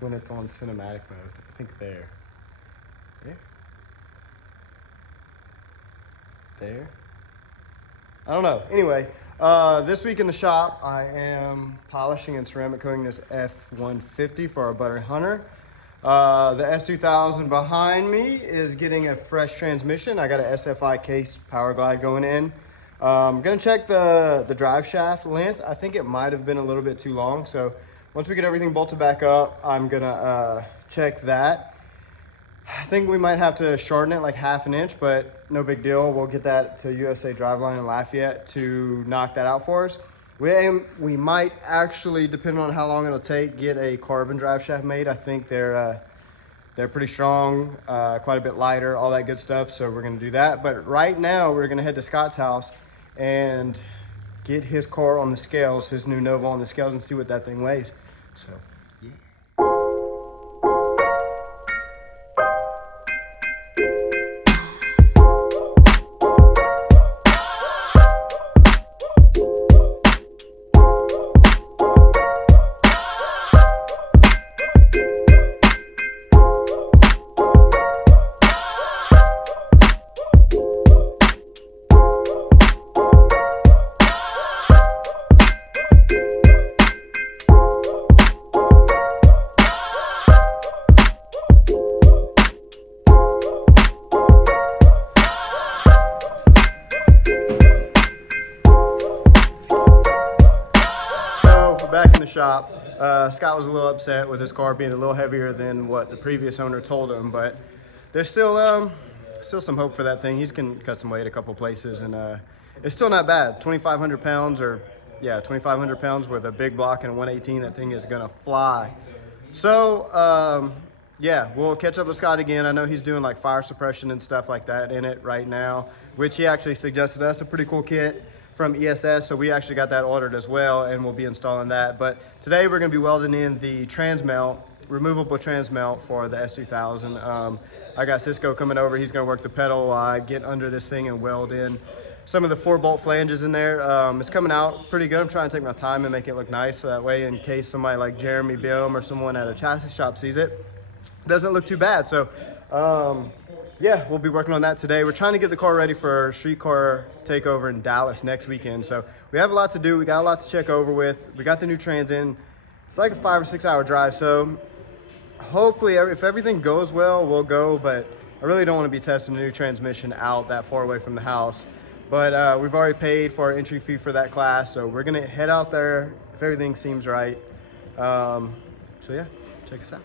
when it's on cinematic mode. I think there. There. I don't know. Anyway, this week in the shop, I am polishing and ceramic coating this F-150 for our Butter Hunter. The S2000 behind me is getting a fresh transmission. I got a SFI case power glide going in. I'm gonna check the drive shaft length. I think it might have been a little bit too long. So once we get everything bolted back up, I'm gonna check that. I think we might have to shorten it like ½ an inch, but no big deal. We'll get that to USA Driveline in Lafayette to knock that out for us. We might actually, depending on how long it'll take, get a carbon drive shaft made. I think they're pretty strong, quite a bit lighter, all that good stuff. So we're gonna do that. But right now we're gonna head to Scott's house and get his car on the scales, his new Nova on the scales, and see what that thing weighs. So yeah. Back in the shop, Scott was a little upset with his car being a little heavier than what the previous owner told him, but there's still some hope for that thing. He's can cut some weight a couple places, and it's still not bad. 2,500 pounds, or yeah, 2,500 pounds with a big block and a 118. That thing is gonna fly. So yeah, we'll catch up with Scott again. I know he's doing like fire suppression and stuff like that in it right now, which he actually suggested us a pretty cool kit from ESS, so we actually got that ordered as well, and we'll be installing that. But today we're going to be welding in the transmelt, removable transmelt for the S2000. I got Cisco coming over. He's going to work the pedal while I get under this thing and weld in some of the 4-bolt flanges in there. It's coming out pretty good. I'm trying to take my time and make it look nice, so that way in case somebody like Jeremy Bill or someone at a chassis shop sees it, it doesn't look too bad. So yeah, we'll be working on that today. We're trying to get the car ready for streetcar takeover in Dallas next weekend. So we have a lot to do. We got a lot to check over with. We got the new trans in. It's like a 5 or 6 hour drive. So hopefully if everything goes well, we'll go. But I really don't want to be testing a new transmission out that far away from the house. But we've already paid for our entry fee for that class. So we're going to head out there if everything seems right. So yeah, check us out.